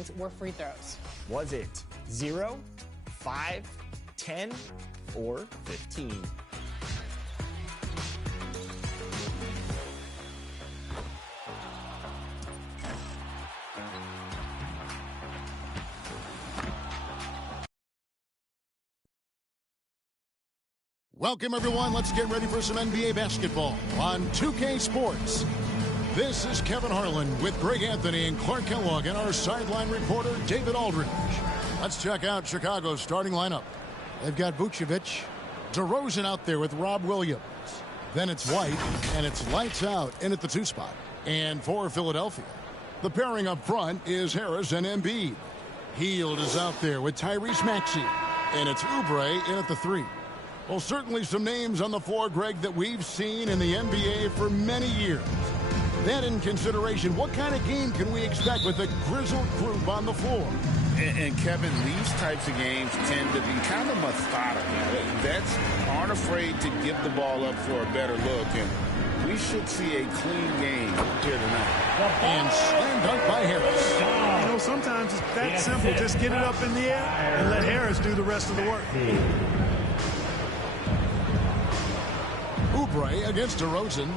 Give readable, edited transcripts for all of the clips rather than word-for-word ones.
points were free throws. Was it 0, 5, 10, or 15? Welcome, everyone. Let's get ready for some NBA basketball on 2K Sports. This is Kevin Harlan with Greg Anthony and Clark Kellogg and our sideline reporter, David Aldridge. Let's check out Chicago's starting lineup. They've got Vucevic, DeRozan out there with Rob Williams. Then it's White, and it's lights out in at the 2 spot. And for Philadelphia, the pairing up front is Harris and Embiid. Hield is out there with Tyrese Maxey, and it's Oubre in at the 3. Well, certainly some names on the floor, Greg, that we've seen in the NBA for many years. That in consideration, what kind of game can we expect with a grizzled group on the floor? And Kevin, these types of games tend to be kind of methodical. Vets aren't afraid to give the ball up for a better look, and we should see a clean game here tonight. And slam dunk by Harris. You know, sometimes it's that simple. Just get it up in the air and let Harris do the rest of the work. Oubre against DeRozan.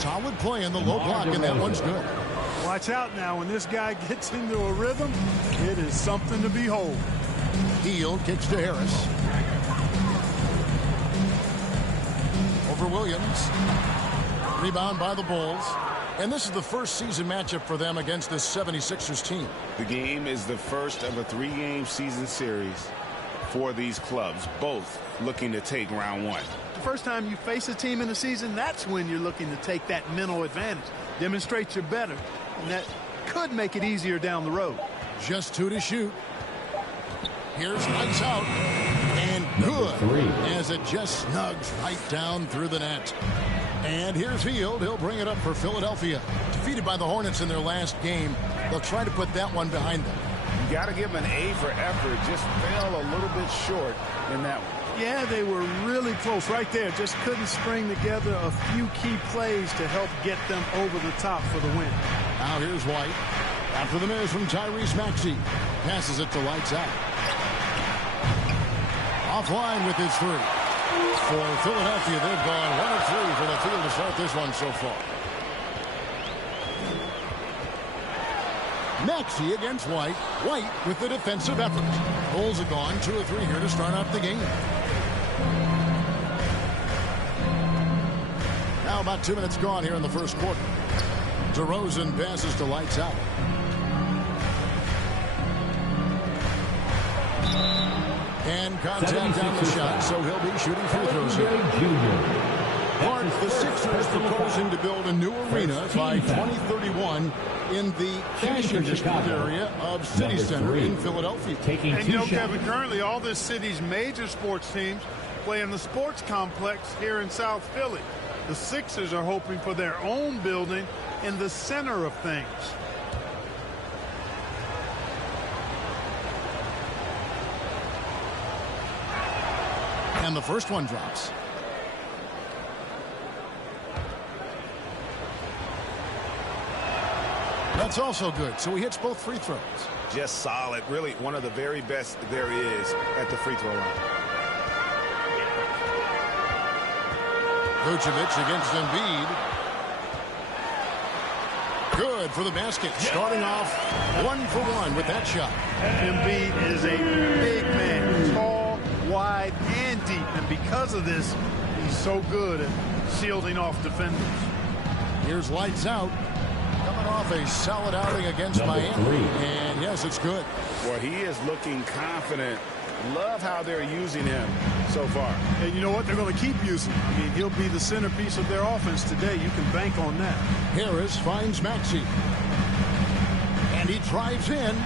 Solid play in the low block, and that one's good. Watch out now. When this guy gets into a rhythm, it is something to behold. Hield kicks to Harris. Over Williams. Rebound by the Bulls. And this is the first season matchup for them against the 76ers team. The game is the first of a 3-game season series for these clubs, both looking to take round 1. The first time you face a team in the season, that's when you're looking to take that mental advantage. Demonstrate you're better, and that could make it easier down the road. Just 2 to shoot. Here's lights out. And good, as it just snugs right down through the net. And here's Hield. He'll bring it up for Philadelphia. Defeated by the Hornets in their last game. They'll try to put that one behind them. You got to give them an A for effort. Just fell a little bit short in that one. Yeah, they were really close right there. Just couldn't string together a few key plays to help get them over the top for the win. Now here's White. After the miss from Tyrese Maxey. Passes it to lights out. Offline with his 3. For Philadelphia, they've gone 1 of 3 for the field to start this one so far. Maxey against White. White with the defensive effort. Bulls have gone 2 of 3 here to start out the game. Now about 2 minutes gone here in the first quarter. DeRozan passes to lights out. And contact on the shot, so he'll be shooting free throws here. Clark, the Sixers proposing to build a new arena by 2031 in the fashion district area of City Center in Philadelphia. And you know, Kevin, currently all this city's major sports teams play in the sports complex here in South Philly. The Sixers are hoping for their own building in the center of things. And the first one drops. That's also good. So he hits both free throws. Just solid. Really one of the very best there is at the free throw line. Vucevic against Embiid. Good for the basket. Starting off 1 for 1 with that shot. Embiid is a big man. Tall, wide, and deep. And because of this, he's so good at shielding off defenders. Here's lights out. Coming off a solid outing against Miami. And yes, it's good. Well, he is looking confident. Love how they're using him so far. And you know what? They're going to keep using him. I mean, he'll be the centerpiece of their offense today. You can bank on that. Harris finds Maxey. And he drives in.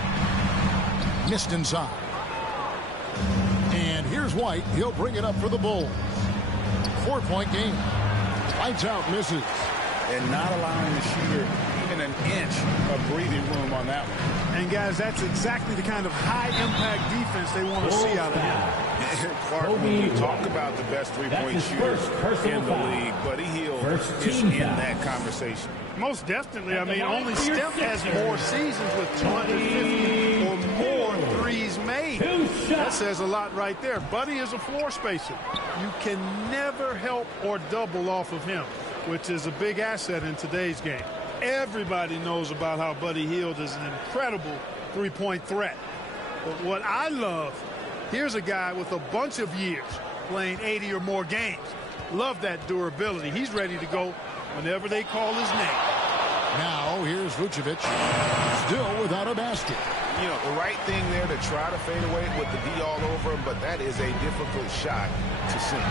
Missed inside. And here's White. He'll bring it up for the Bulls. 4-point game. Lights out, misses. And not allowing the shooter even an inch of breathing room on that one. And, guys, that's exactly the kind of high-impact defense they want to see out of him. Clark, when you talk about the best three-point shooter in the league, Buddy Hield is in that conversation. Most definitely. I mean, only Steph has more seasons with 250 or more threes made. That says a lot right there. Buddy is a floor spacer. You can never help or double off of him, which is a big asset in today's game. Everybody knows about how Buddy Hield is an incredible three-point threat. But what I love, here's a guy with a bunch of years playing 80 or more games. Love that durability. He's ready to go whenever they call his name. Now here's Vucevic, still without a basket. You know, the right thing there to try to fade away with the D all over him, but that is a difficult shot to sink.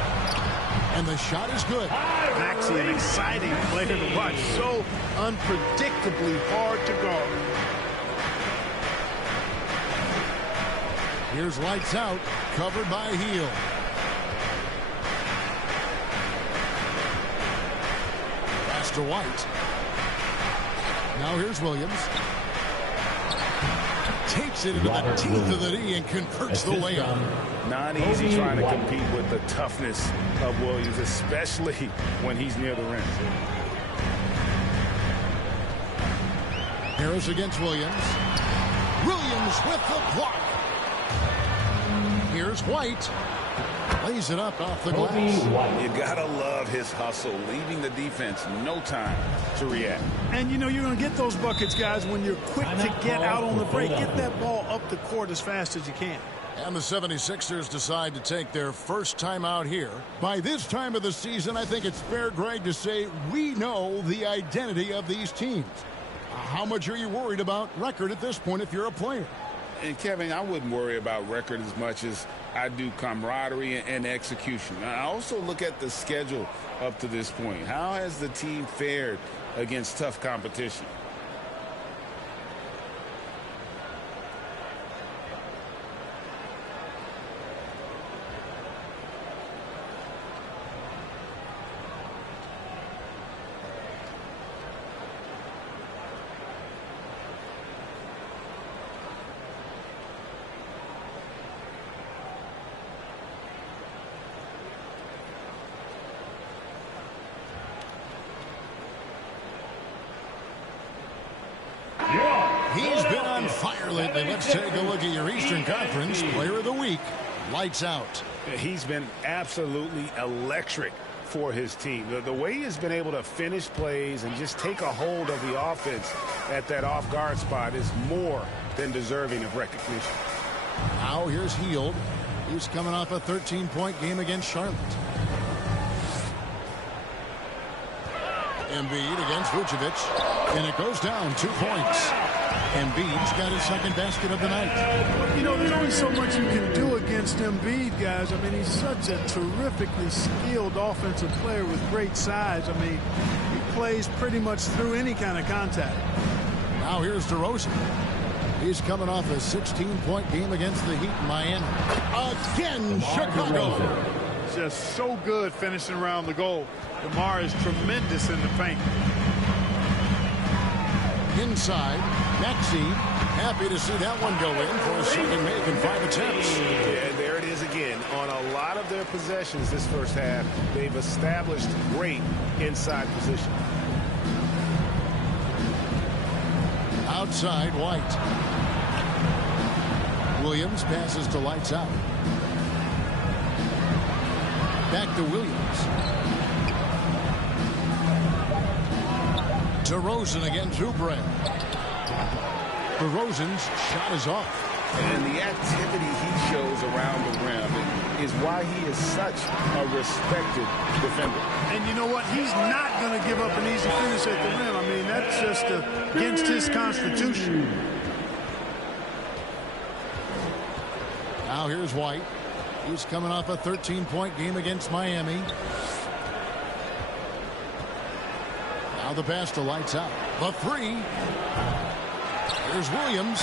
And the shot is good. Maxey, an exciting player to watch. So unpredictably hard to guard. Here's lights out, covered by Hield. Pass to White. Now here's Williams. Takes it into the teeth of the knee and converts the layup. Not easy trying to compete with the toughness of Williams, especially when he's near the rim. Harris against Williams. Williams with the block. Here's White. Lays it up off the glass. You gotta love his hustle, leaving the defense no time to react. And you know you're going to get those buckets, guys, when you're quick to get out on the break. Get that ball up the court as fast as you can. And the 76ers decide to take their first time out here. By this time of the season, I think it's fair, Greg, to say we know the identity of these teams. How much are you worried about record at this point if you're a player? And, Kevin, I wouldn't worry about record as much as I do camaraderie and execution. I also look at the schedule up to this point. How has the team fared against tough competition? He's been on fire lately. Let's take a look at your Eastern Conference Player of the Week. Lights out. He's been absolutely electric for his team. The way he has been able to finish plays and just take a hold of the offense at that off-guard spot is more than deserving of recognition. Now here's Hield. He's coming off a 13-point game against Charlotte. Embiid against Vucevic, and it goes down 2 points. Embiid's got his second basket of the night. You know, there's only so much you can do against Embiid, guys. I mean, he's such a terrifically skilled offensive player with great size. I mean, he plays pretty much through any kind of contact. Now here's DeRozan. He's coming off a 16-point game against the Heat in Miami. Again, Chicago. Just so good finishing around the goal. DeMar is tremendous in the paint. Inside, Maxey, happy to see that one go in for a second make and 5 attempts. Yeah, there it is again. On a lot of their possessions this first half, they've established great inside position. Outside, White. Williams passes to lights out. Back to Williams. DeRozan again to Oubre. DeRozan's shot is off. And the activity he shows around the rim is why he is such a respected defender. And you know what? He's not going to give up an easy finish at the rim. I mean, that's just against his constitution. Now here's White. He's coming off a 13-point game against Miami. Now the pass to lights out. The three. Here's Williams.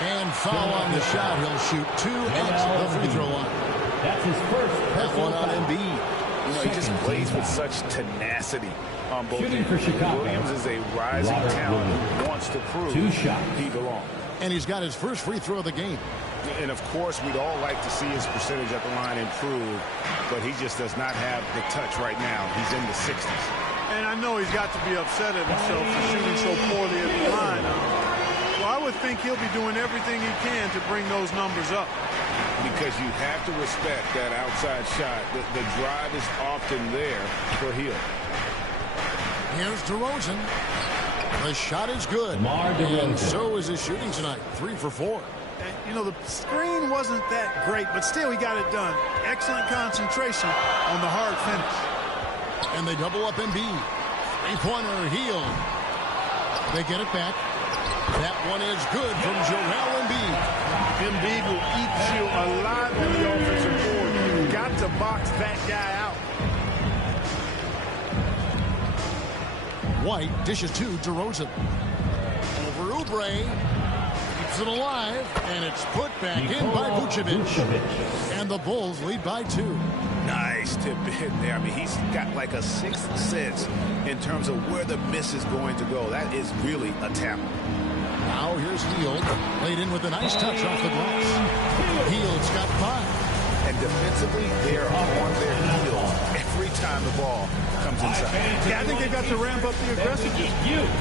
And foul on the shot. He'll shoot 2 at the free throw line. That's his first. That one on Embiid. You know, he just plays with such tenacity on both Shooting ends. for Chicago. Williams is a rising Robert talent Williams. who wants to prove Two shots. he belongs. And he's got his first free throw of the game. And, of course, we'd all like to see his percentage at the line improve, but he just does not have the touch right now. He's in the 60s. And I know he's got to be upset at himself for shooting so poorly at the line. Well, I would think he'll be doing everything he can to bring those numbers up. Because you have to respect that outside shot. The drive is often there for Hield. Here's DeRozan. The shot is good. And so is his shooting tonight. 3 for 4. And, you know, the screen wasn't that great, but still he got it done. Excellent concentration on the hard finish. And they double up Embiid. Three-pointer, Hield. They get it back. That one is good from Joel Embiid. Embiid will eat you alive on the offensive board. You've got to box that guy out. White dishes to DeRozan. Over Oubre. Keeps it alive. And it's put back in by Vucevic. And the Bulls lead by 2. Nice tip in there. I mean, he's got like a sixth sense in terms of where the miss is going to go. That is really a talent. Now here's Hield. Laid in with a nice touch off the glass. Hield's got 5. And defensively, they are on their heels every time the ball comes inside. Yeah, I think they've got to ramp up the aggressiveness.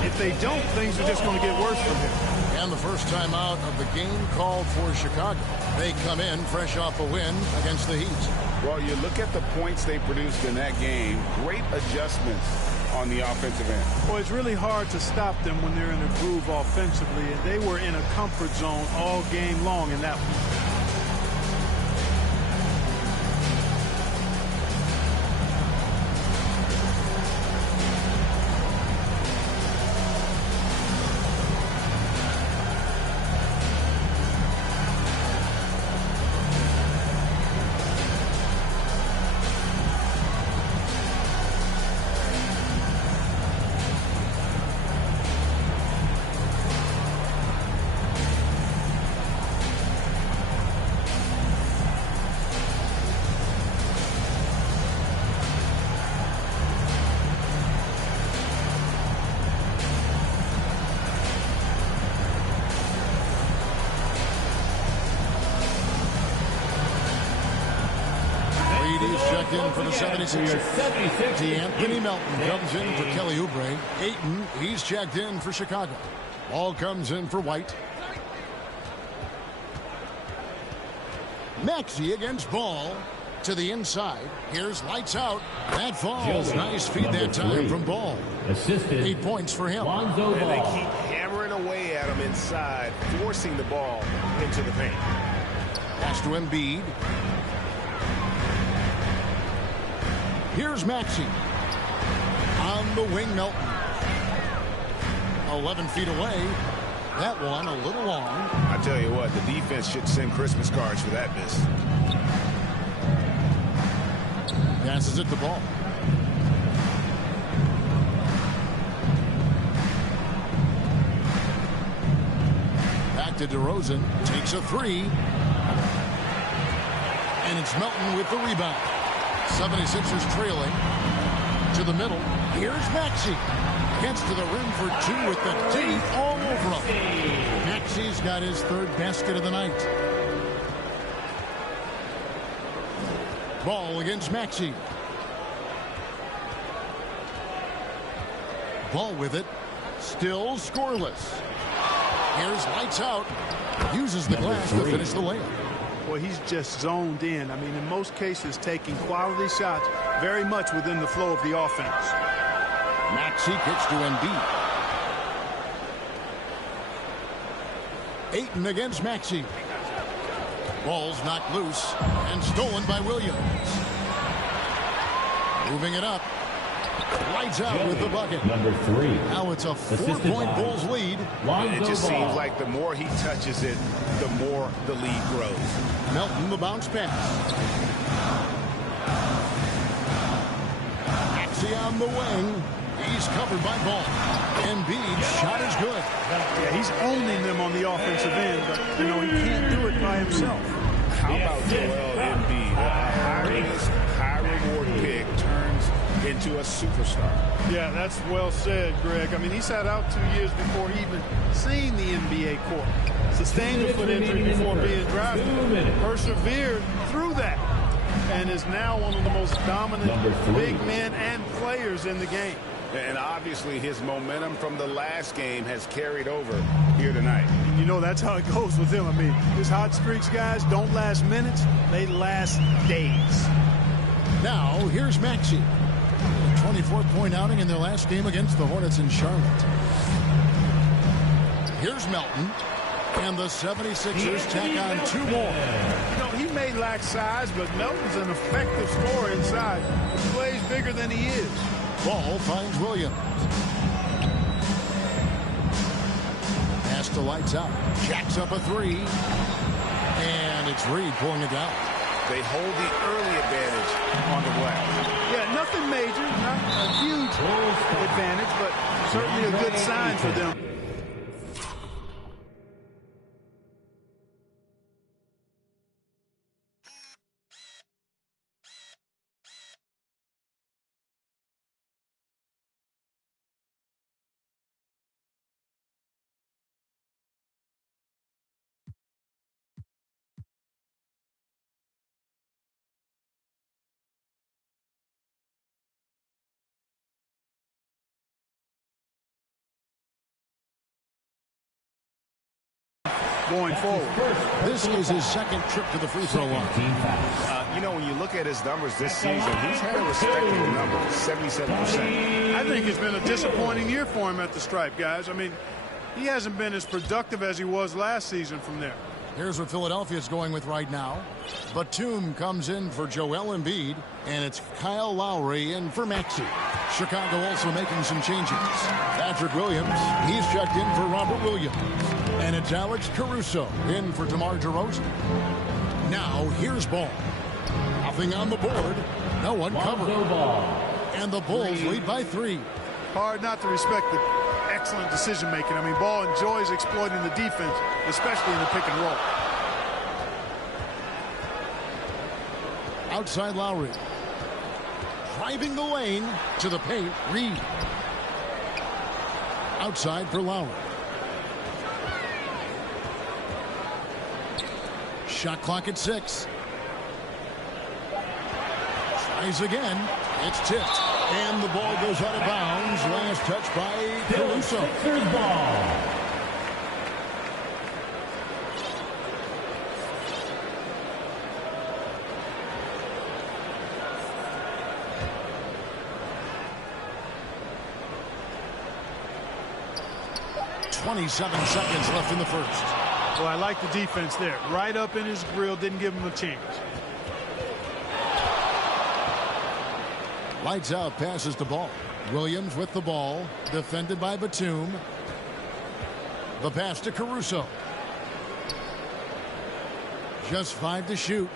If they don't, things are just going to get worse from here. And the first time out of the game called for Chicago. They come in fresh off a win against the Heat. Well, you look at the points they produced in that game. Great adjustments on the offensive end. Well, it's really hard to stop them when they're in a groove offensively, and they were in a comfort zone all game long in that one. In for the 76ers. D'Anthony Melton comes in for Kelly Oubre. Ayton, he's checked in for Chicago. Ball comes in for White. Maxey against Ball to the inside. Here's lights out. That falls. Nice feed that time from Ball. Assisted. 8 points for him. And they keep hammering away at him inside, forcing the ball into the paint. Pass to Embiid. Here's Maxey. On the wing, Melton. 11 feet away. That one a little long. I tell you what, the defense should send Christmas cards for that miss. Passes it to Ball. Back to DeRozan. Takes a 3. And it's Melton with the rebound. 76ers trailing to the middle. Here's Maxey. Gets to the rim for 2 with the teeth all over him. Maxey's got his 3rd basket of the night. Ball against Maxey. Ball with it. Still scoreless. Here's lights out. Uses the glass to finish the layup. Well, he's just zoned in. I mean, in most cases, taking quality shots very much within the flow of the offense. Maxey kicks to Embiid. Ayton against Maxey. Ball's knocked loose and stolen by Williams. Moving it up. Lights out with the bucket. Number 3. Now it's a 4-point Bulls lead. It just seems like the more he touches it, the more the lead grows. Melton the bounce pass. Maxey on the wing. He's covered by Ball. Embiid's shot is good. Yeah, he's owning them on the offensive end, but, you know, he can't do it by himself. How about Joel Embiid? A high-risk, high-reward pick turns into a superstar. Yeah, that's well said, Greg. I mean, he sat out 2 years before he even seen the NBA court. Sustained a foot injury before being drafted. Persevered through that and is now one of the most dominant big men and players in the game. And obviously his momentum from the last game has carried over here tonight. You know, that's how it goes with him. I mean, his hot streaks, guys, don't last minutes. They last days. Now, here's Maxey. A 24-point outing in their last game against the Hornets in Charlotte. Here's Melton. And the 76ers tack on 2 more. You know, he may lack size, but Melton's an effective scorer inside. He plays bigger than he is. Ball finds Williams. Pass to Lights Out. Jacks up a 3. And it's Reed pulling it down. They hold the early advantage on the glass. Yeah, nothing major, not a huge advantage, but certainly a good sign for them. Going forward. This is his second trip to the free throw line. You know, when you look at his numbers this season, he's had a respectable number, 77%. I think it's been a disappointing year for him at the stripe, guys. I mean, he hasn't been as productive as he was last season from there. Here's what Philadelphia's going with right now. Batum comes in for Joel Embiid, and it's Kyle Lowry in for Maxey. Chicago also making some changes. Patrick Williams, he's checked in for Robert Williams. And it's Alex Caruso in for DeMar DeRozan. Now, here's Ball. Nothing on the board. No one covered. And the Bulls lead by 3. Hard not to respect the excellent decision-making. I mean, Ball enjoys exploiting the defense, especially in the pick and roll. Outside Lowry. Driving the lane to the paint. Reed. Outside for Lowry. Shot clock at 6. Tries again. It's tipped. And the ball goes out of bounds. Last touch by Caruso. Ball. .27 seconds left in the first. Well, I like the defense there. Right up in his grill, didn't give him a chance. Lights Out passes the ball. Williams with the ball. Defended by Batum. The pass to Caruso. Just 5 to shoot.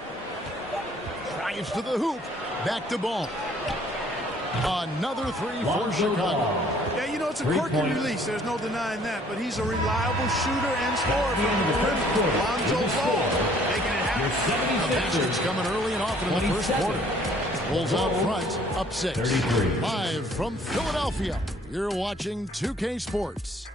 Drives to the hoop. Back to Ball. Another 3 for Chicago. Yeah, you know, it's a quirky release. There's no denying that. But he's a reliable shooter and scorer from the perimeter. Lonzo Ball making it happen. The basket's coming early and often in the first quarter. Bulls out front, up 6. 33. Live from Philadelphia, you're watching 2K Sports.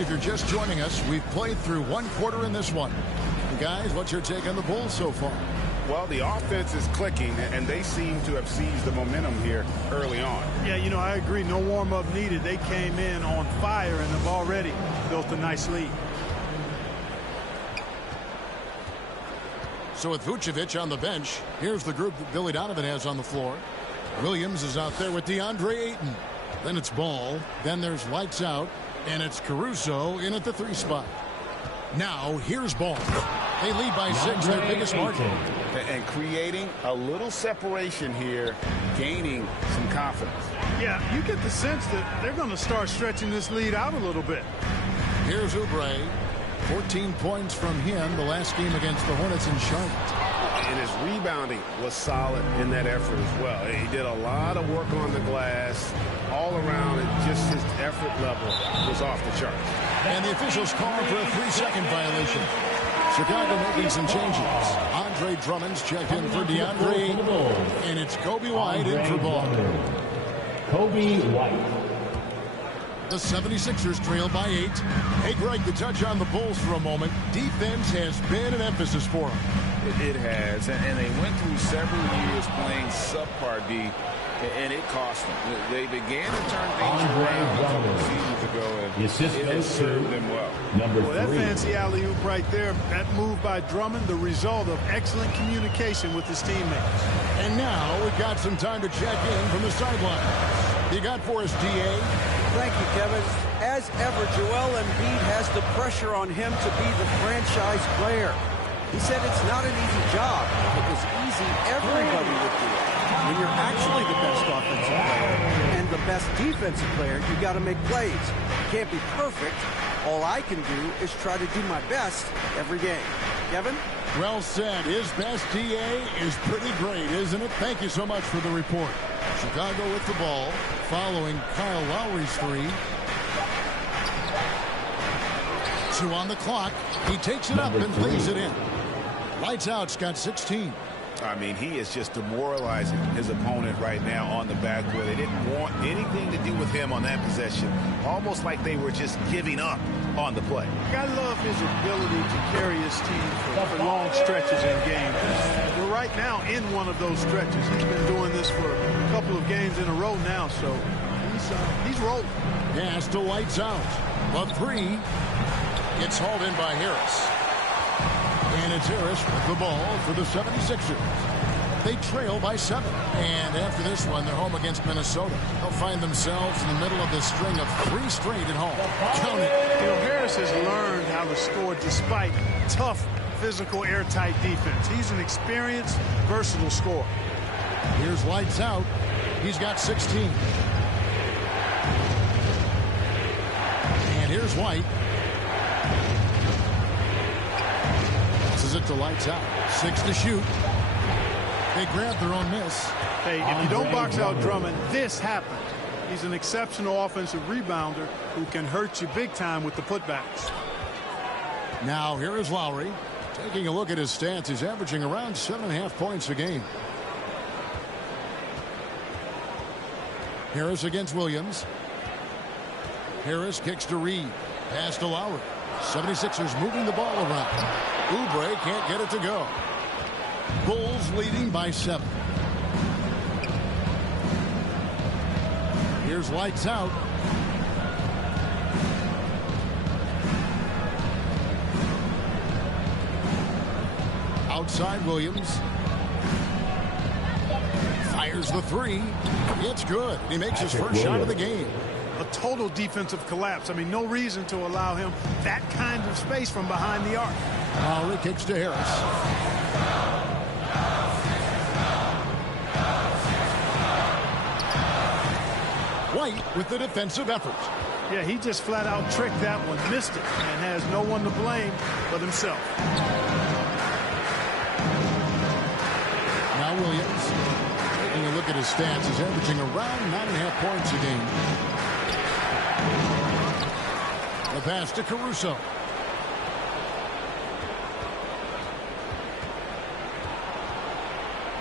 If you're just joining us, we've played through 1 quarter in this one. Guys, what's your take on the Bulls so far? Well, the offense is clicking, and they seem to have seized the momentum here early on. Yeah, you know, I agree. No warm-up needed. They came in on fire and have already built a nice lead. So with Vucevic on the bench, here's the group that Billy Donovan has on the floor. Williams is out there with DeAndre Ayton. Then it's Ball. Then there's Lights Out. And it's Caruso in at the 3 spot. Now, here's Ball. They lead by 6, their biggest margin. And creating a little separation here, gaining some confidence. Yeah, you get the sense that they're going to start stretching this lead out a little bit. Here's Oubre. 14 points from him the last game against the Hornets in Charlotte. And his rebounding was solid in that effort as well. He did a lot of work on the glass all around, and just his effort level was off the charts. And the officials call for a 3-second violation. Chicago making some changes. Andre Drummond's checked in for DeAndre, and it's Kobe White in for ball. Kobe White. The 76ers trail by 8. Hey, Greg, to touch on the Bulls for a moment, defense has been an emphasis for them. It has, and they went through several years playing subpar D, and it cost them. They began to turn things around a couple of seasons ago, and it has served them well. Well, that fancy alley-oop right there, that move by Drummond, the result of excellent communication with his teammates. And now we've got some time to check in from the sideline. You got for us, D.A.? Thank you, Kevin. As ever, Joel Embiid has the pressure on him to be the franchise player. He said it's not an easy job. If it was easy, everybody would do it. When you're actually the best offensive player and the best defensive player, you got to make plays. You can't be perfect. All I can do is try to do my best every game. Kevin? Well said. His best DA is pretty great, isn't it? Thank you so much for the report. Chicago with the ball, following Kyle Lowry's 3. 2 on the clock. He takes it up and lays it in. Lights out's got 16. I mean, he is just demoralizing his opponent right now on the backboard. They didn't want anything to do with him on that possession. Almost like they were just giving up on the play. I love his ability to carry his team for long stretches in games. We're right now in one of those stretches. He's been doing this for a couple of games in a row now, so he's rolling. Gas to lights out. The 3. It's hauled in by Harris. And it's Harris with the ball for the 76ers. They trail by 7. And after this one, they're home against Minnesota. They'll find themselves in the middle of this string of 3 straight at home. Count it. You know, Harris has learned how to score despite tough, physical, airtight defense. He's an experienced, versatile scorer. Here's lights out. He's got 16. And here's White. It to lights out. 6 to shoot. They grab their own miss. Hey, if you don't box out Drummond, this happens. He's an exceptional offensive rebounder who can hurt you big time with the putbacks. Now here is Lowry. Taking a look at his stats, he's averaging around 7.5 points a game. Harris against Williams. Harris kicks to Reed. Pass to Lowry. 76ers moving the ball around. Oubre can't get it to go. Bulls leading by 7. Here's lights out. Outside Williams. Fires the 3. It's good. He makes his first shot of the game. A total defensive collapse. I mean, no reason to allow him that kind of space from behind the arc. Lowry kicks to Harris. White with the defensive effort. Yeah, he just flat out tricked that one, missed it, and has no one to blame but himself. Now Williams, taking a look at his stats, he's averaging around 9.5 points a game. The pass to Caruso.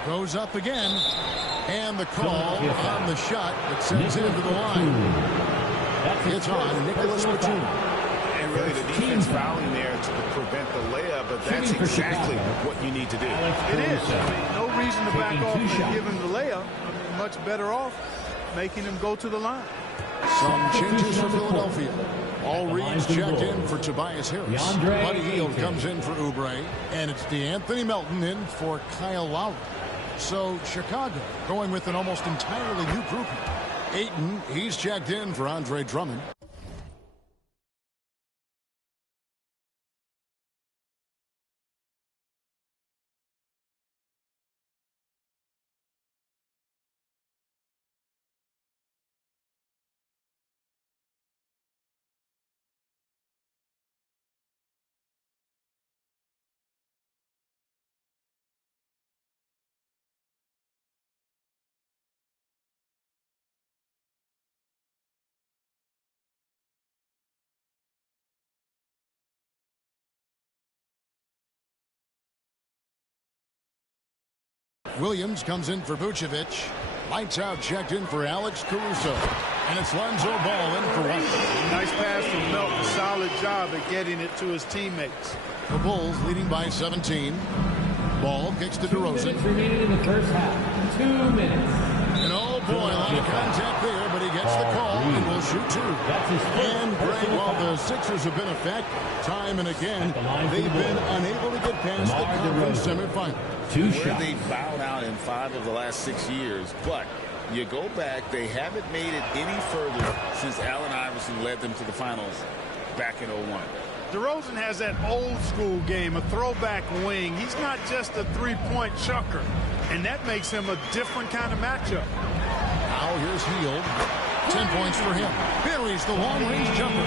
Goes up again. And the call on the shot that sends it into the line. It's on Nicholas Batum. And really the defense fouling there to prevent the layup, but that's exactly what you need to do. It is. I mean, no reason to back off and give him the layup. I mean, much better off making him go to the line. Some changes for Philadelphia. All Reed's checked in for Tobias Harris. Buddy Hield comes in for Oubre. And it's DeAnthony Melton in for Kyle Lowry. So Chicago going with an almost entirely new group. Ayton, he's checked in for Andre Drummond. Williams comes in for Vucevic. Lights out checked in for Alex Caruso. And it's Lonzo Ball in for White. Nice pass from Melton. Solid job at getting it to his teammates. The Bulls leading by 17. Ball kicks to DeRozan. 2 minutes remaining in the first half. 2 minutes. And oh boy, a lot of contact there, but he gets the call and will shoot two. That's his first. And Greg, while the Sixers have been effective time and again, they've been unable to get past the conference semifinal. Where they bowed out in 5 of the last 6 years, but you go back, they haven't made it any further since Allen Iverson led them to the finals back in 01. DeRozan has that old school game, a throwback wing. He's not just a three-point chucker, and that makes him a different kind of matchup. Now here's Hield. 10 points for him. Buries the long-range jumper.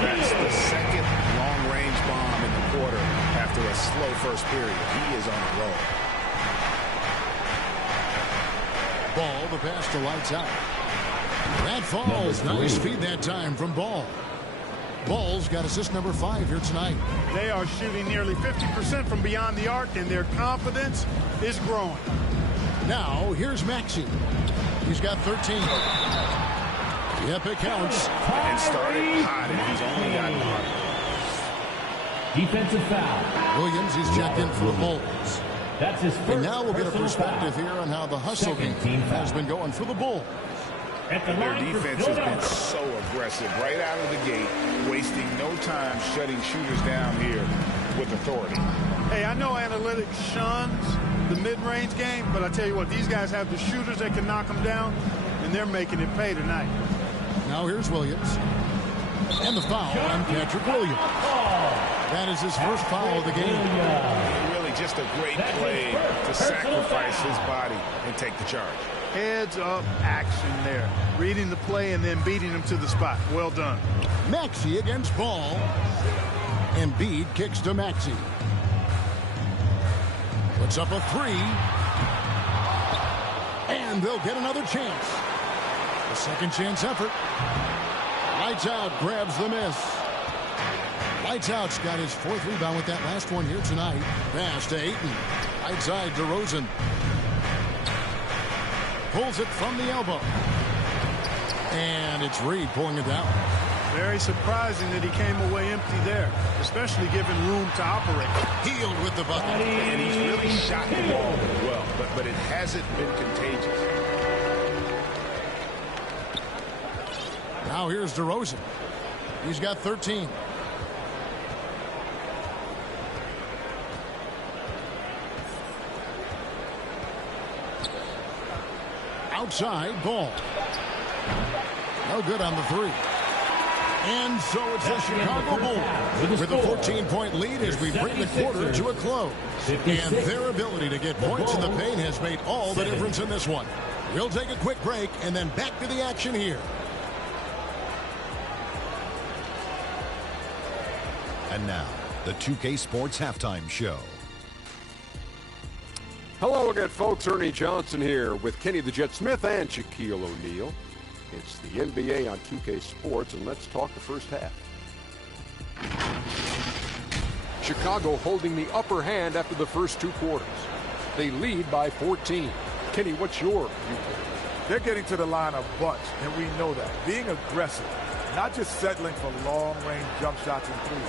That's the second long-range bomb in the quarter after a slow first period. He is on a roll. Ball, the pass to Lights out. That falls. Nice feed that time from Ball. Ball's got assist number 5 here tonight. They are shooting nearly 50% from beyond the arc, and their confidence is growing. Now, here's Maxey. He's got 13. Yep, it counts. And started hot, and he's only gotten hot. Defensive foul. Williams, he's checked in for the Bulls. That's his first. And now we'll get a personal perspective foul. here on how the hustle game has been going for the Bulls. At the Their line for defense has been Philadelphia. so aggressive right out of the gate, wasting no time shutting shooters down here with authority. Hey, I know analytics shuns the mid-range game, but I tell you what, these guys have the shooters that can knock them down, and they're making it pay tonight. Now here's Williams. And the foul on Patrick Williams. That is his first foul of the game. Really just a great play to sacrifice his body and take the charge. Heads-up action there. Reading the play and then beating him to the spot. Well done. Maxey against Ball. Embiid kicks to Maxey. Puts up a 3. And they'll get another chance. A second chance effort. Lights out grabs the miss. Lights out's got his 4th rebound with that last one here tonight. Pass to Ayton. Outside DeRozan. Pulls it from the elbow. And it's Reed pulling it down. Very surprising that he came away empty there, especially given room to operate. Hield with the bucket. And he's really shot the ball well, but it hasn't been contagious. Now here's DeRozan. He's got 13. Outside, Ball. No good on the 3. And so it's the Chicago Bulls with a 14-point lead as we bring the quarter to a close. And their ability to get points in the paint has made all the difference in this one. We'll take a quick break and then back to the action here. And now, the 2K Sports Halftime Show. Hello again, folks. Ernie Johnson here with Kenny the Jet Smith and Shaquille O'Neal. It's the NBA on 2K Sports, and let's talk the first half. Chicago holding the upper hand after the first 2 quarters. They lead by 14. Kenny, what's your viewpoint? They're getting to the line a bunch, and we know that. Being aggressive, not just settling for long-range jump shots and threes.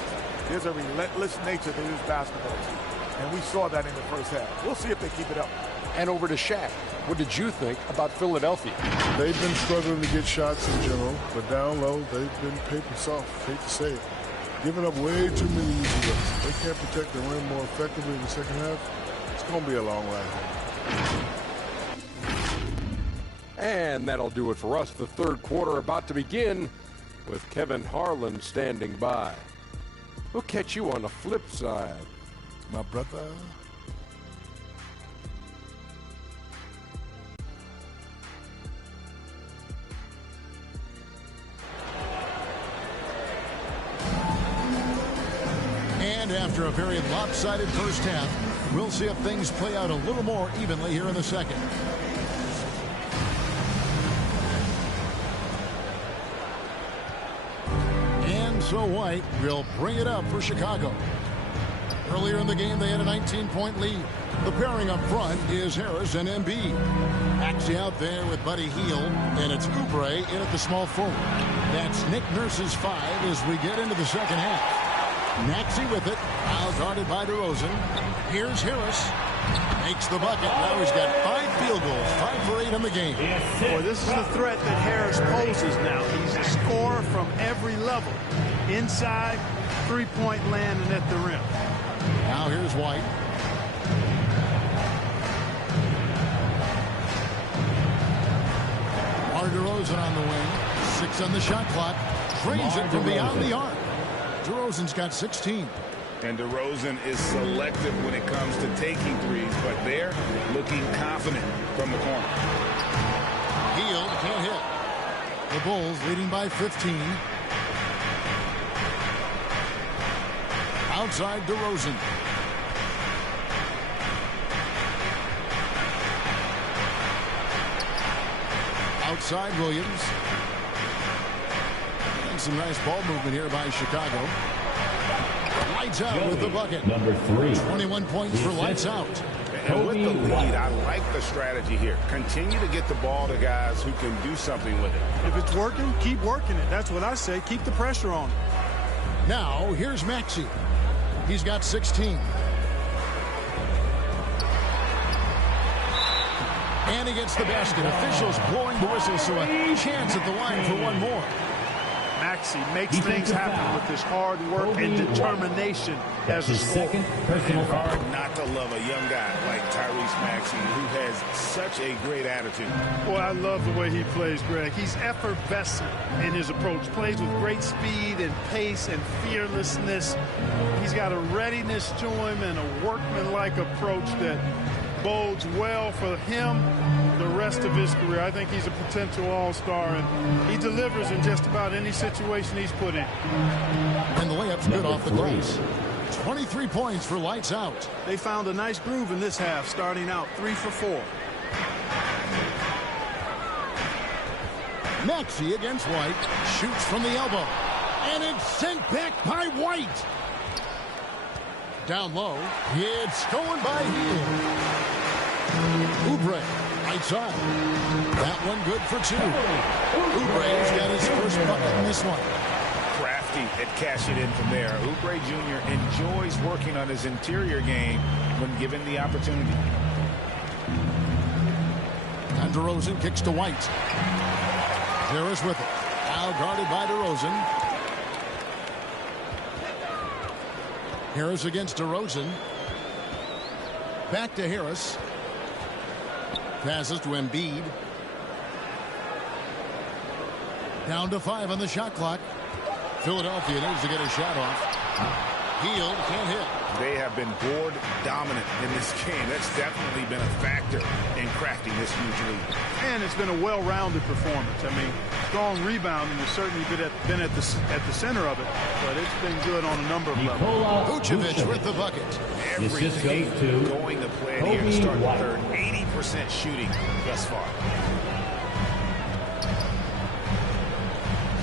There's a relentless nature to this basketball team, and we saw that in the first half. We'll see if they keep it up. And over to Shaq. What did you think about Philadelphia? They've been struggling to get shots in general, but down low, they've been paper soft, hate to say it. Giving up way too many easy looks. They can't protect the rim more effectively in the second half. It's going to be a long ride. And that'll do it for us. The third quarter about to begin with Kevin Harlan standing by. We'll catch you on the flip side, My brother. And after a very lopsided first half, we'll see if things play out a little more evenly here in the second. And so White will bring it up for Chicago. Earlier in the game, they had a 19-point lead. The pairing up front is Harris and Embiid. Maxey out there with Buddy Hield, and it's Oubre in at the small forward. That's Nick Nurse's 5 as we get into the second half. Maxey with it, now guarded by DeRozan. Here's Harris. Makes the bucket. Now he's got 5 field goals, 5 for 8 in the game. Boy, this is the threat that Harris poses now. He's a scorer from every level. Inside, three-point land, and at the rim. Now here's White. Mar DeRozan on the wing. 6 on the shot clock. Drains it from beyond the arc. DeRozan's got 16. And DeRozan is selective when it comes to taking threes, but they're looking confident from the corner. Hield can't hit. The Bulls leading by 15. Outside DeRozan. Outside Williams. And some nice ball movement here by Chicago. Lights out with the bucket. Number 3. 21 points for lights out. And with the lead, I like the strategy here. Continue to get the ball to guys who can do something with it. If it's working, keep working it. That's what I say. Keep the pressure on. Now, here's Maxey. He's got 16. And he gets the basket. Officials blowing the whistle, so a chance at the line for one more. Maxey makes things happen with his hard work and determination as a scorer. Second personal foul. Hard not to love a young guy like Tyrese Maxey, who has such a great attitude. Boy, I love the way he plays, Greg. He's effervescent in his approach. Plays with great speed and pace and fearlessness. He's got a readiness to him and a workmanlike approach that bodes well for him the rest of his career. I think he's a potential all-star, and he delivers in just about any situation he's put in. And the layup's good off the glass. 23 points for lights out. They found a nice groove in this half, starting out 3 for 4. Maxey against White. Shoots from the elbow. And it's sent back by White. Down low. It's going by Hield. Oubre, right side. That one good for 2. Oubre's got his first bucket in this one. Crafty at cashing in from there. Oubre Jr. enjoys working on his interior game when given the opportunity. And DeRozan kicks to White. Harris with it. Now guarded by DeRozan. Harris against DeRozan. Back to Harris. Passes to Embiid. Down to 5 on the shot clock. Philadelphia needs to get a shot off. Hield can't hit. They have been board dominant in this game. That's definitely been a factor in crafting this huge lead. And it's been a well-rounded performance. I mean, strong rebounding has certainly been at the center of it, but it's been good on a number of levels. Vucevic with the bucket. Everything going to plan here to start the third. 80% shooting thus far.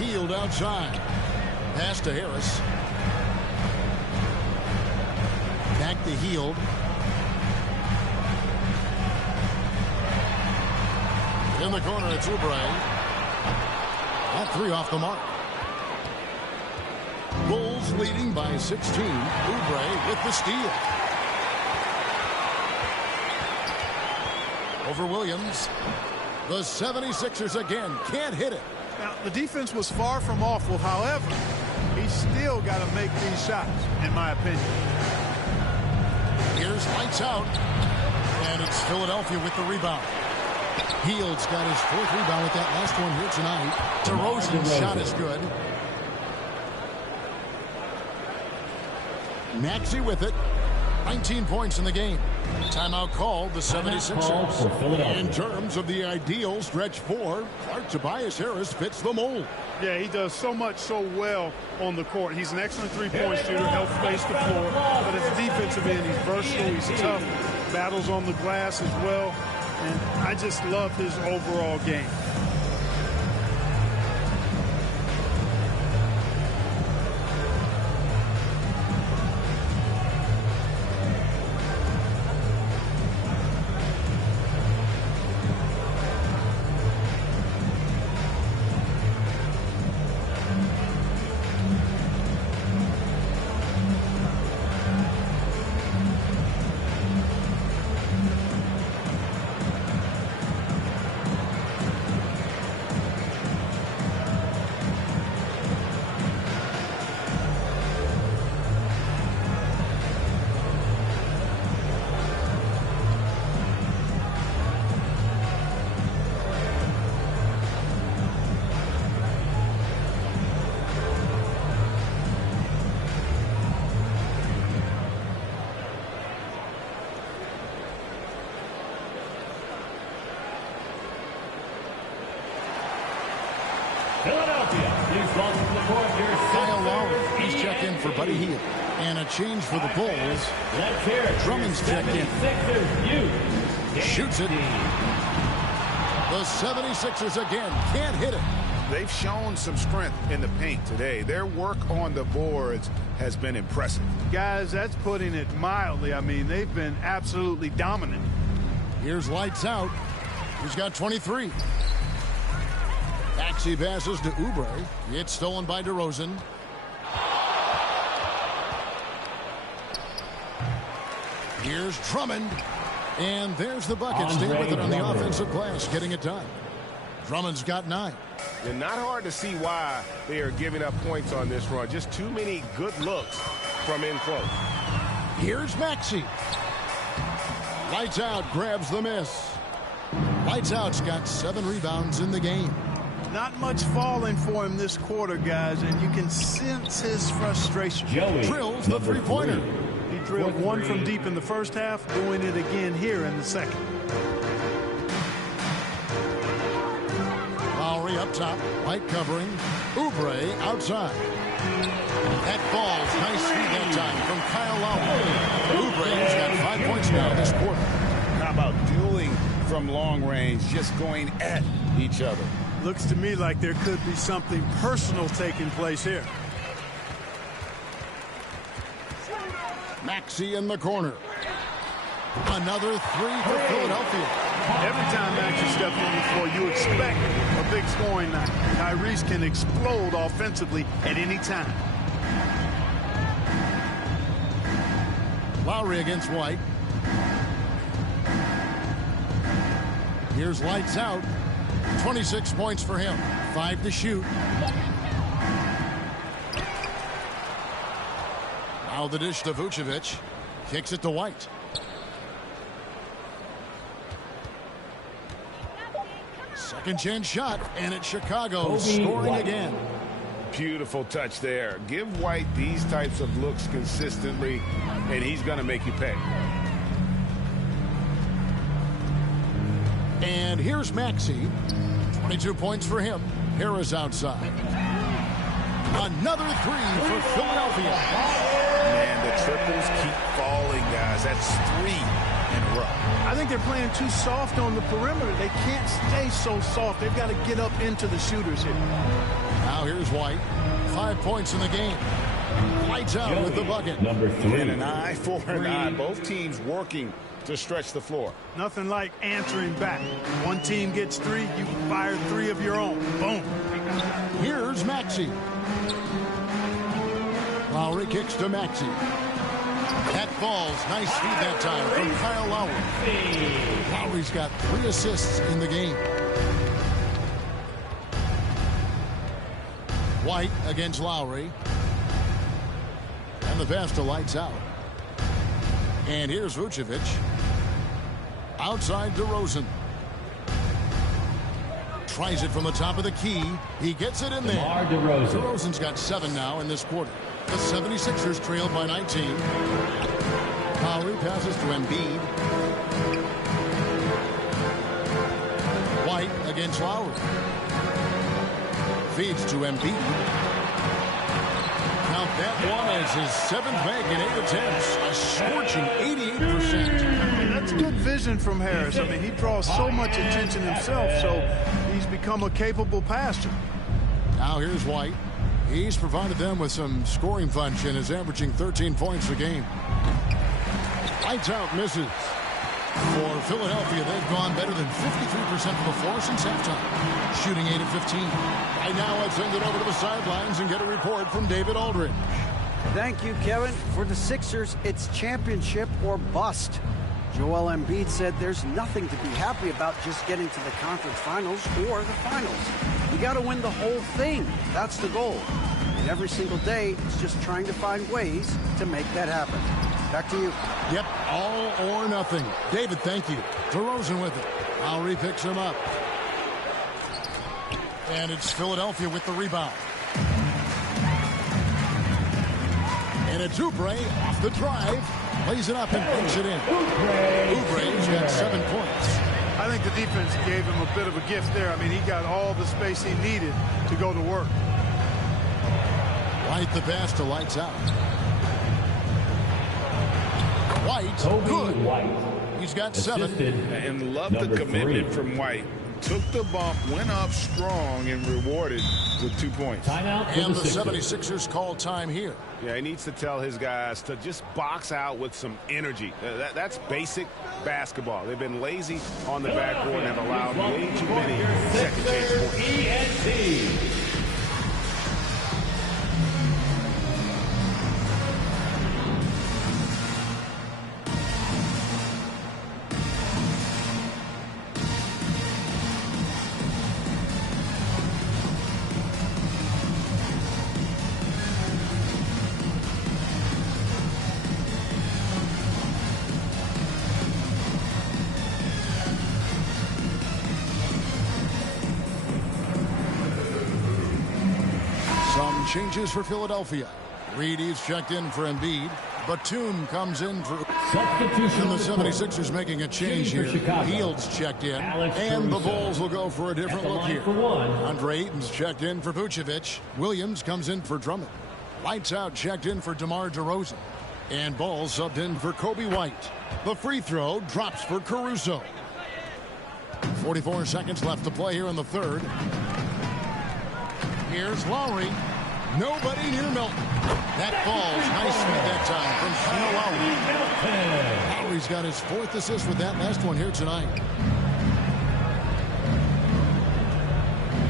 Hield outside. Pass to Harris. Back to Hield. In the corner, it's Oubre. That 3 off the mark. Bulls leading by 16. Oubre with the steal. Over Williams. The 76ers again can't hit it. Now, the defense was far from awful. However, he's still got to make these shots, in my opinion. Here's lights out. And it's Philadelphia with the rebound. Hield's got his 4th rebound with that last one here tonight. DeRozan's shot is good. Maxey with it. 19 points in the game. Timeout called the 76ers. In terms of the ideal stretch 4, Clark Tobias Harris fits the mold. Yeah, he does so much so well on the court. He's an excellent three-point shooter, helps space the floor. But at the defensive end, he's versatile, he's tough, battles on the glass as well. And I just love his overall game. Buddy Hield. And a change for the Bulls. Drummond's checked in. Shoots it. The 76ers again can't hit it. They've shown some strength in the paint today. Their work on the boards has been impressive. Guys, that's putting it mildly. I mean, they've been absolutely dominant. Here's Lights Out. He's got 23. Maxey passes to Oubre. It's stolen by DeRozan. Here's Drummond. And there's the bucket. Stay with it on the offensive glass, getting it done. Drummond's got 9. And not hard to see why they are giving up points on this run. Just too many good looks from in close. Here's Maxey. Lights Out grabs the miss. Lights Out's got 7 rebounds in the game. Not much falling for him this quarter, guys, and you can sense his frustration. Drills the three-pointer. He drilled one from deep in the first half, doing it again here in the second. Lowry up top, White covering. Oubre outside. That falls. Nice feed that time from Kyle Lowry. Oubre's got 5 points now this quarter. How about dueling from long range, just going at each other? Looks to me like there could be something personal taking place here. Maxey in the corner. Another 3 for Philadelphia. Every time Maxey steps on the floor, you expect a big scoring night. Tyrese can explode offensively at any time. Lowry against White. Here's Lights Out. 26 points for him. 5 to shoot. Now the dish to Vucevic. Kicks it to White. Second chance shot, and it's Chicago scoring again. Beautiful touch there. Give White these types of looks consistently, and he's going to make you pay. And here's Maxey. 22 points for him. Harris outside. Another 3 for Philadelphia. Man, the triples keep falling, guys. That's 3 in a row. I think they're playing too soft on the perimeter. They can't stay so soft. They've got to get up into the shooters here. Now here's White. 5 points in the game. Lights Out with the bucket. Number 3. And an eye for an eye. Both teams working to stretch the floor. Nothing like answering back. One team gets 3, you fire 3 of your own. Boom. Here's Maxey. Lowry kicks to Maxey. That falls. Nice feed that time from Kyle Lowry. Lowry's got 3 assists in the game. White against Lowry. And the pass to Lights Out. And here's Vucevic. Outside DeRozan. Tries it from the top of the key. He gets it in there. DeRozan's got 7 now in this quarter. The 76ers trailed by 19. Lowry passes to Embiid. White against Lowry. Feeds to Embiid. Count that one as his 7th make in 8 attempts. A scorching 88%. That's good vision from Harris. I mean, he draws so much attention himself, so he's become a capable passer. Now here's White. He's provided them with some scoring punch and is averaging 13 points a game. Lights Out misses. For Philadelphia, they've gone better than 53% from the floor since halftime, shooting 8 of 15. Right now, let's send it over to the sidelines and get a report from David Aldridge. Thank you, Kevin. For the Sixers, it's championship or bust. Joel Embiid said there's nothing to be happy about just getting to the conference finals or the finals. You got to win the whole thing. That's the goal. And every single day, it's just trying to find ways to make that happen. Back to you. Yep, all or nothing. David, thank you. DeRozan with it. Lowry picks him up. And it's Philadelphia with the rebound. And it's Oubre off the drive. Lays it up and puts it in. Oubre's got 7 points. I think the defense gave him a bit of a gift there. I mean, he got all the space he needed to go to work. White the pass to Lights Out. White, good. He's got 7. And love the commitment from White. Took the bump, went up strong, and rewarded with 2 points. And the 76ers call time here. Yeah, he needs to tell his guys to just box out with some energy. That's basic basketball. They've been lazy on the backcourt and have allowed way too many second chance points. Some changes for Philadelphia. Reedy's checked in for Embiid. Batum comes in for... And the 76ers making a change here. Fields checked in. And the Bulls will go for a different look here. Andre Ayton's checked in for Vucevic. Williams comes in for Drummond. Lights Out checked in for DeMar DeRozan. And Ball subbed in for Kobe White. The free throw drops for Caruso. 44 seconds left to play here in the third. Here's Lowry. Nobody near Milton. That falls nicely that time from Kyle Lowry. Lowry's got his 4th assist with that last one here tonight.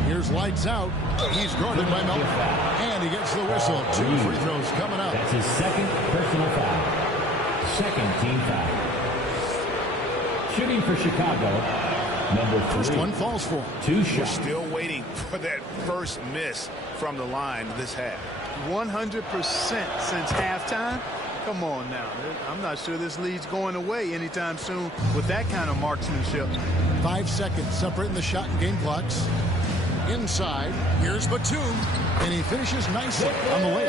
Here's Lights Out. He's guarded by Milton. And he gets the whistle. 2 free throws coming up. That's his 2nd personal foul. 2nd team foul. Shooting for Chicago. Number 3. First one falls for him. 2 We're shots. still waiting for that first miss from the line this half. 100% since halftime. Come on now. I'm not sure this lead's going away anytime soon with that kind of marksmanship. 5 seconds separating the shot and game clocks. Inside, here's Batum, and he finishes nicely on the way.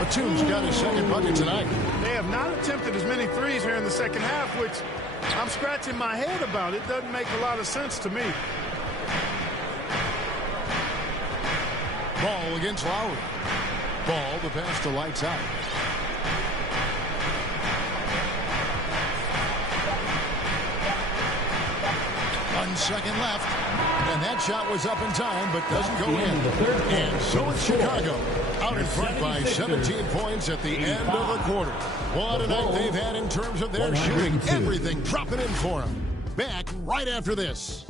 Batum's got his 2nd bucket tonight. They have not attempted as many threes here in the second half, which I'm scratching my head about. It doesn't make a lot of sense to me. Ball against Lowry. Ball, the pass to Lights Out. One second left. And that shot was up in time, but doesn't go in. And so it's Chicago. Out in front by 17 points at the end of the quarter. What a night they've had in terms of their shooting. Everything dropping in for them. Back right after this.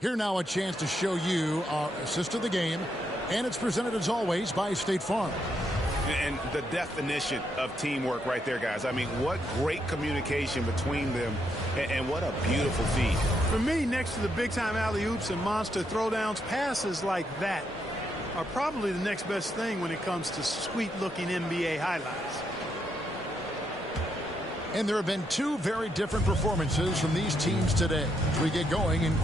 Here now a chance to show you our assist of the game, and it's presented as always by State Farm. And the definition of teamwork right there, guys. I mean, what great communication between them, and what a beautiful feed. For me, next to the big-time alley-oops and monster throwdowns, passes like that are probably the next best thing when it comes to sweet-looking NBA highlights. And there have been 2 very different performances from these teams today as we get going in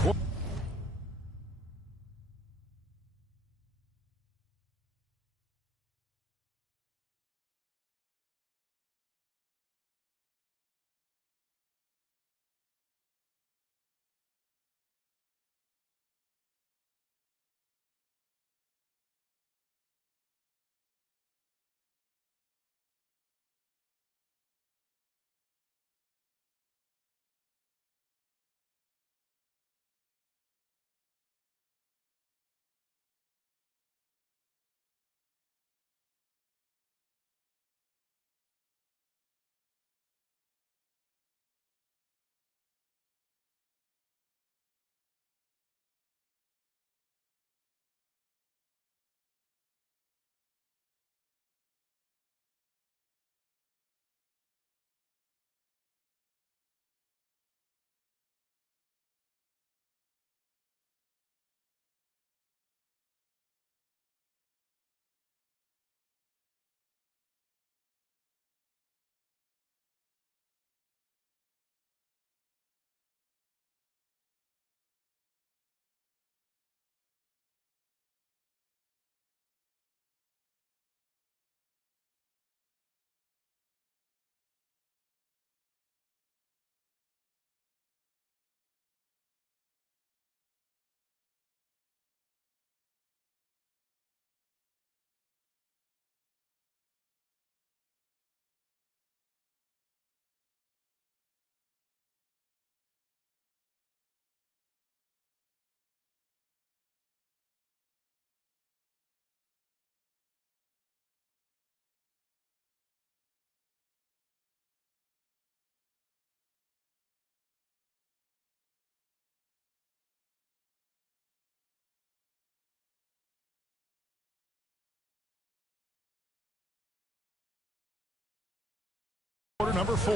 number 4.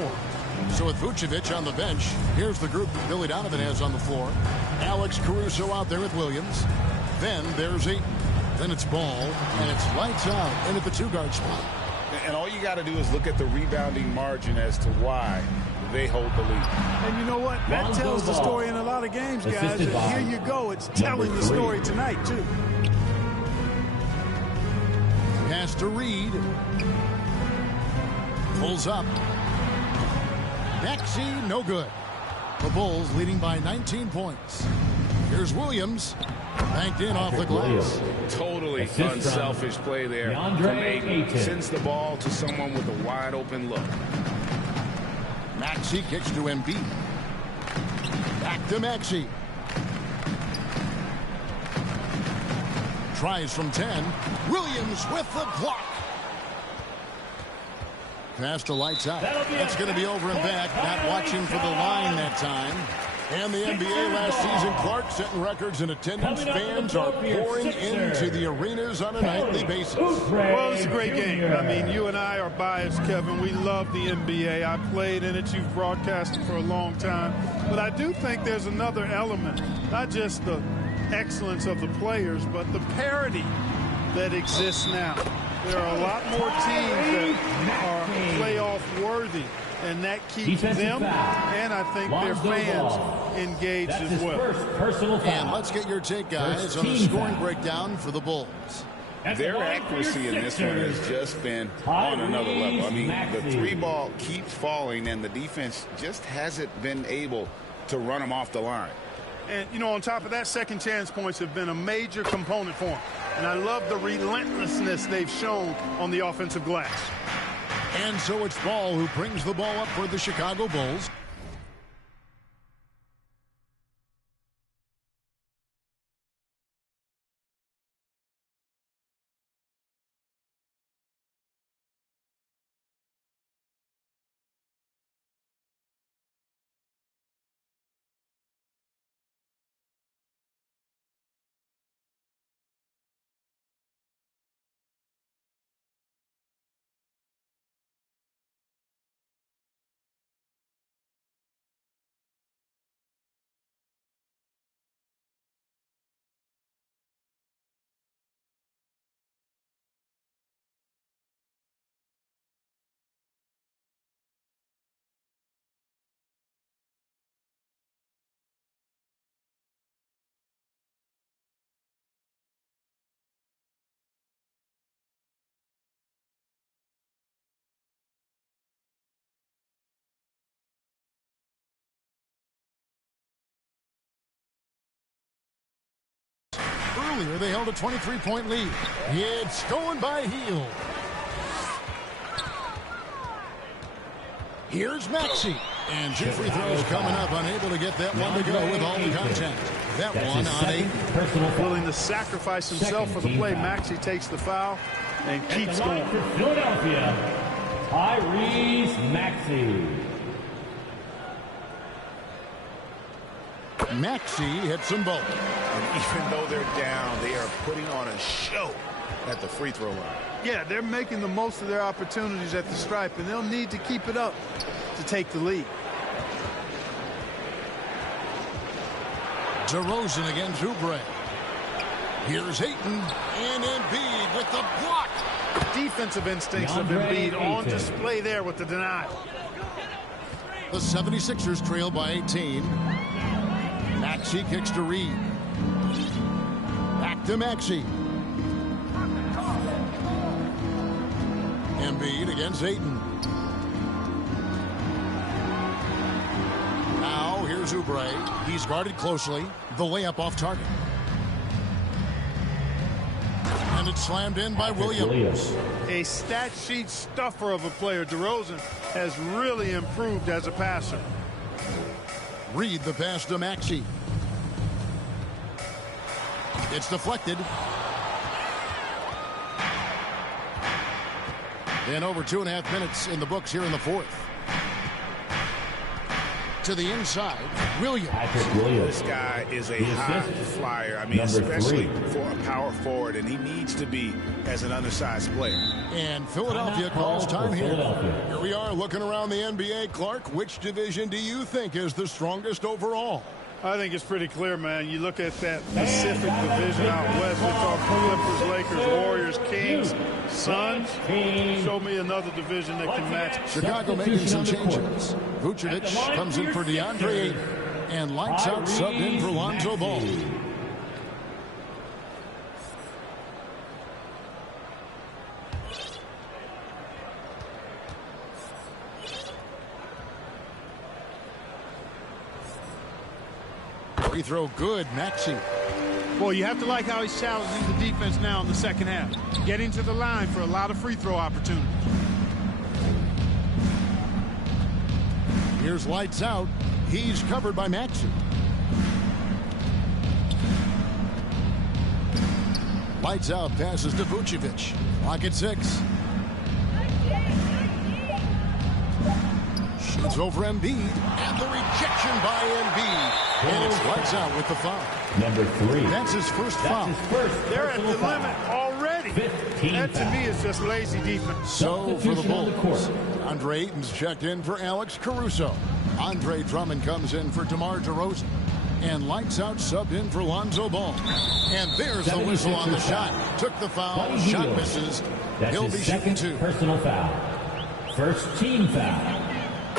So with Vucevic on the bench, here's the group Billy Donovan has on the floor. Alex Caruso out there with Williams. Then there's Ayton. Then it's Ball, and it's lights out in at the 2-guard spot. And all you got to do is look at the rebounding margin as to why they hold the lead. And you know what? That tells the story in a lot of games, guys. And here you go. It's telling the story tonight, too. Pass to Reed. Pulls up. Maxey, no good. The Bulls leading by 19 points. Here's Williams. Banked in off the glass. Totally unselfish play there from Ayton. Sends the ball to someone with a wide open look. Maxey kicks to Embiid. Back to Maxey. Tries from 10. Williams with the block. Pass to lights out. That's going to be over and back. Not watching for the line that time. And the NBA last season, Clark setting records in attendance. Fans are pouring into the arenas on a nightly basis. Well, it's a great game. I mean, you and I are biased, Kevin. We love the NBA. I played in it. You've broadcasted for a long time. But I do think there's another element, not just the excellence of the players, but the parity that exists now. There are a lot more teams that are playoff worthy, and that keeps them and I think their fans engaged as well. And let's get your take, guys, on the scoring breakdown for the Bulls. Their accuracy in this one has just been on another level. I mean, the 3-ball keeps falling, and the defense just hasn't been able to run them off the line. And, you know, on top of that, second chance points have been a major component for them. And I love the relentlessness they've shown on the offensive glass. And so it's Ball who brings the ball up for the Chicago Bulls. Earlier, they held a 23-point lead. It's stolen by Hield. Here's Maxey. And 2 free throws coming up, unable to get that one to go with all the contact. That one on Ayton. Willing to sacrifice himself for the play. Maxey takes the foul and keeps going. For Philadelphia, Tyrese Maxey. Maxey hits them both. And even though they're down, they are putting on a show at the free throw line. Yeah, they're making the most of their opportunities at the stripe, and they'll need to keep it up to take the lead. DeRozan against Oubre. Here's Ayton and Embiid with the block. Defensive instincts of Embiid on display there with the denial. The 76ers trail by 18. Maxey kicks to Reed. Back to Maxey. Embiid against Ayton. Now here's Oubre. He's guarded closely. The layup off target. And it's slammed in by Williams. A stat sheet stuffer of a player. DeRozan has really improved as a passer. Reed the pass to Maxey. It's deflected. And over 2.5 minutes in the books here in the fourth. To the inside, Williams. This guy is a high flyer. I mean, especially for a power forward, and he needs to be as an undersized player. And Philadelphia calls time here. Here we are looking around the NBA. Clark, which division do you think is the strongest overall? I think it's pretty clear, man. You look at that Pacific division out west. We're talking Clippers, Lakers, Warriors, Kings, Suns. Show me another division that can match. Chicago making some changes. Vucevic comes in for DeAndre Ayton. And lights out subbed in for Lonzo Ball. Free throw good, Maxey. Boy, you have to like how he's challenging the defense now in the second half. Getting to the line for a lot of free throw opportunities. Here's lights out. He's covered by Maxey. Lights out passes to Vucevic. Clock at 6. Shoots over Embiid. And the rejection by Embiid. And it's lights out with the foul. Number 3. That's his first foul. They're at the limit already. That to me is just lazy defense. So for the Bulls, Andre Ayton's checked in for Alex Caruso. Andre Drummond comes in for DeMar DeRozan. And lights out subbed in for Lonzo Ball. And there's the whistle on the shot. Took the foul. Shot misses. He'll be shooting 2. Personal foul. First team foul.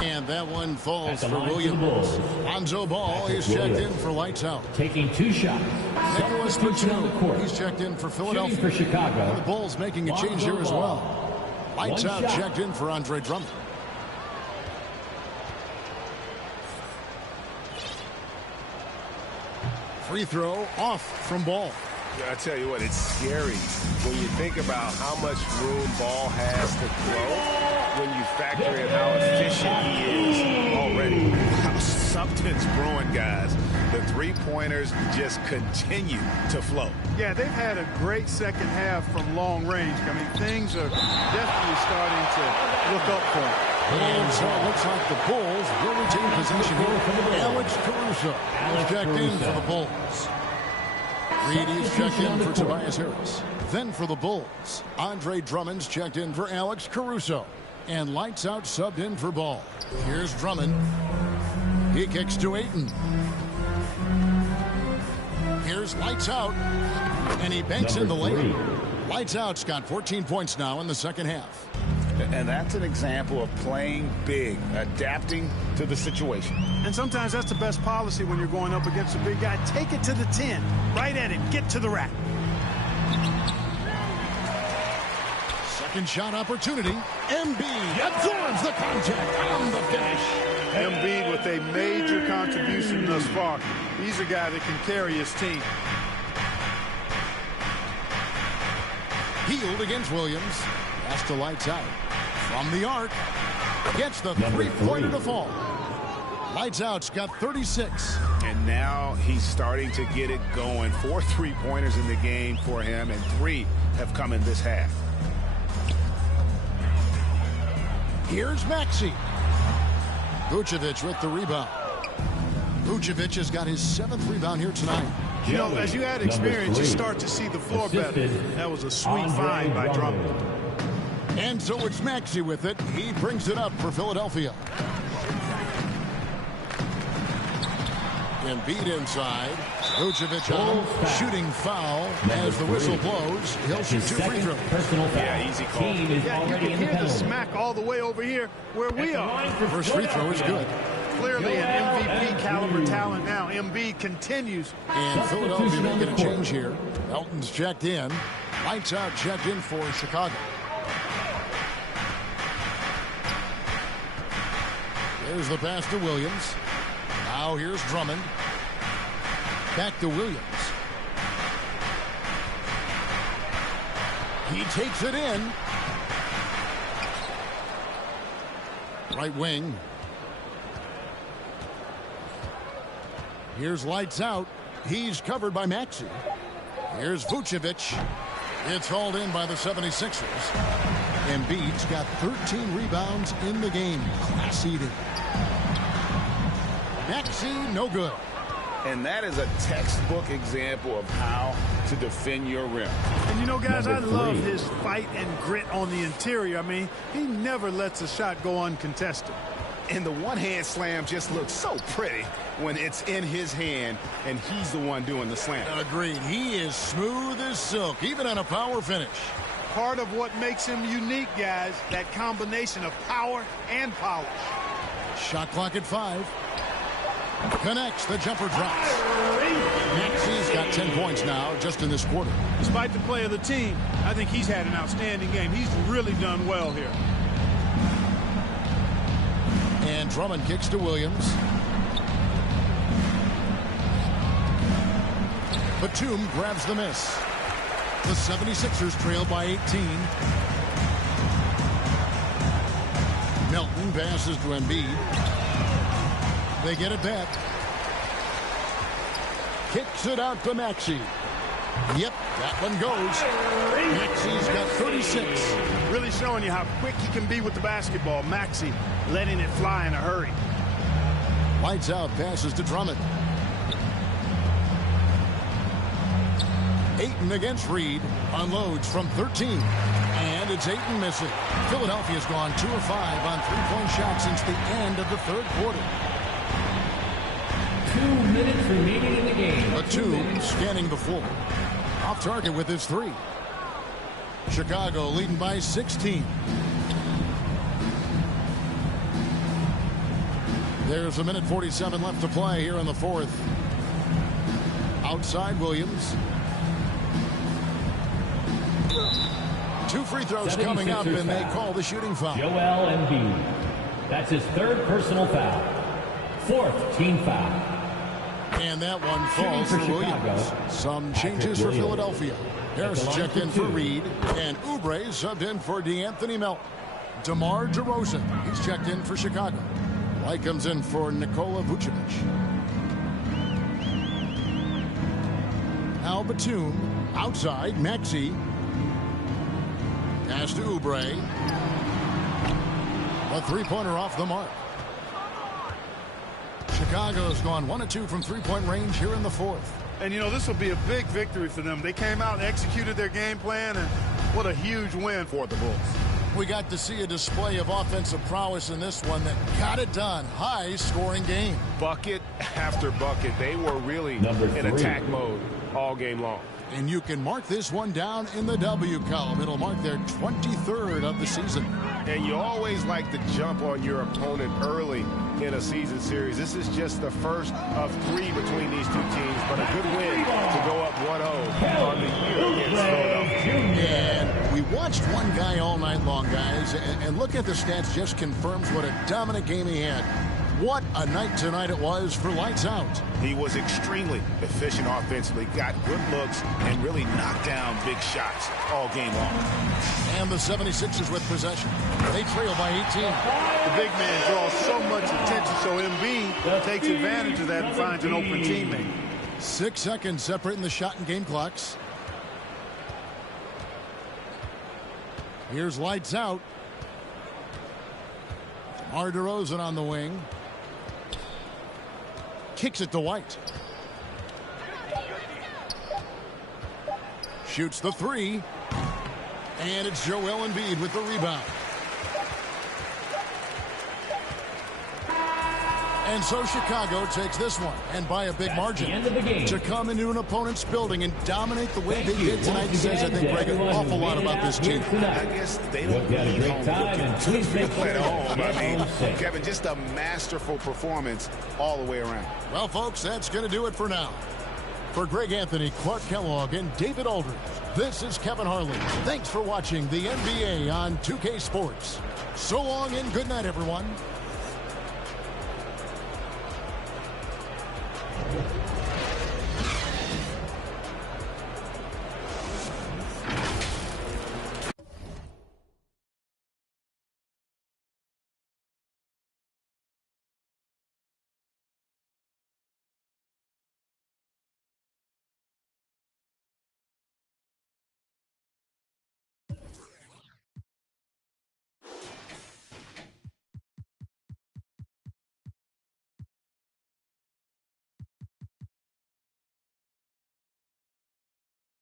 And that one falls for Williams. Lonzo Ball is checked in for lights out. Taking 2 shots. Nicholas Batum, he's checked in for Philadelphia. For Chicago. And the Bulls making a change here as well. Lights out checked in for Andre Drummond. Free throw off from Ball. I tell you what, it's scary when you think about how much room Ball has to throw when you factor in how efficient he is already. Something's brewing, guys. The three-pointers just continue to flow. Yeah, they've had a great second half from long range. I mean, things are definitely starting to look up for them. And so it looks like the Bulls will retain possession here. Alex Caruso is checked in for the Bulls. Reed is checked in for Tobias Harris. Then for the Bulls, Andre Drummond's checked in for Alex Caruso. And lights out subbed in for Ball. Here's Drummond. He kicks to Ayton. Here's lights out. And he banks in the lane. Lights out's got 14 points now in the second half. And that's an example of playing big, adapting to the situation. And sometimes that's the best policy when you're going up against a big guy. Take it to the 10. Right at him. Get to the rack. Second shot opportunity. Embiid absorbs the contact on the finish. Embiid with a major contribution thus far. He's a guy that can carry his team. Healed against Williams. That's the lights out. From the arc. Gets the three-pointer to fall. Lights out's got 36. And now he's starting to get it going. 4 3-pointers in the game for him, and 3 have come in this half. Here's Maxey. Vucevic with the rebound. Vucevic has got his 7th rebound here tonight. You know, as you add experience, you start to see the floor better. That was a sweet find by Drummond. And so it's Maxey with it. He brings it up for Philadelphia. Embiid inside. Vucevic on. Shooting foul as the whistle blows. He'll shoot 2 free throws. Yeah, easy call. Yeah, you can hear the smack all the way over here where we are. First free throw is good. Clearly an MVP caliber talent now. Embiid continues. And Philadelphia making a change here. Elton's checked in. Lights out checked in for Chicago. There's the pass to Williams. Now here's Drummond. Back to Williams. He takes it in. Right wing. Here's lights out. He's covered by Maxey. Here's Vucevic. It's hauled in by the 76ers. Embiid's got 13 rebounds in the game. Class eating. Maxey, no good. And that is a textbook example of how to defend your rim. And you know, guys, I love 3. his fight and grit on the interior. I mean, he never lets a shot go uncontested. And the one-hand slam just looks so pretty when it's in his hand and he's the one doing the slam. Agreed. He is smooth as silk, even on a power finish. Part of what makes him unique, guys, that combination of power and polish. Shot clock at 5. Connects. The jumper drops. Maxey's got 10 points now just in this quarter. Despite the play of the team, I think he's had an outstanding game. He's really done well here. And Drummond kicks to Williams. Batum grabs the miss. The 76ers trail by 18. Melton passes to Embiid. They get it back. Kicks it out to Maxey. Yep, that one goes. Maxey's got 36. Really showing you how quick he can be with the basketball. Maxey letting it fly in a hurry. Lights out, passes to Drummond. Ayton against Reed. Unloads from 13. And it's Ayton missing. Philadelphia's gone 2 of 5 on three-point shots since the end of the third quarter. 2 minutes remaining in the game. Batum scanning the floor. Off target with his 3. Chicago leading by 16. There's a minute 47 left to play here in the fourth. Outside Williams. 2 free throws coming up, and they call the shooting foul. Joel Embiid. That's his 3rd personal foul. 4th team foul. And that one falls for Williams. Some changes for Philadelphia. Harris checked in for Reed, and Oubre subbed in for DeAnthony Melton. DeMar DeRozan, he's checked in for Chicago. White comes in for Nikola Vucevic. Now Batum, outside, Maxey. Pass to Oubre. A three-pointer off the mark. Chicago's gone 1 of 2 from three-point range here in the fourth. And, you know, this will be a big victory for them. They came out and executed their game plan, and what a huge win for the Bulls. We got to see a display of offensive prowess in this one that got it done. High-scoring game. Bucket after bucket. They were really in attack mode all game long. And you can mark this one down in the W column. It'll mark their 23rd of the season. And you always like to jump on your opponent early in a season series. This is just the first of 3 between these two teams, but a good win to go up 1-0 on the year against Philadelphia. And we watched one guy all night long, guys, and look at the stats, just confirms what a dominant game he had. What a night tonight it was for Lights Out. He was extremely efficient offensively, got good looks, and really knocked down big shots all game long. And the 76ers with possession. They trail by 18. The big man draws so much attention, so Embiid takes advantage of that and finds an open teammate. 6 seconds separating the shot and game clocks. Here's Lights Out. DeMar DeRozan on the wing. Kicks it to White. Shoots the 3. And it's Joel Embiid with the rebound. And so Chicago takes this one, and by a big margin. To come into an opponent's building and dominate the way they did tonight says, I think, Greg, an awful lot about this team. I guess they don't need home cooking at home. I mean, Kevin, just a masterful performance all the way around. Well, folks, that's going to do it for now. For Greg Anthony, Clark Kellogg, and David Aldridge, this is Kevin Harlan. Thanks for watching the NBA on 2K Sports. So long and good night, everyone.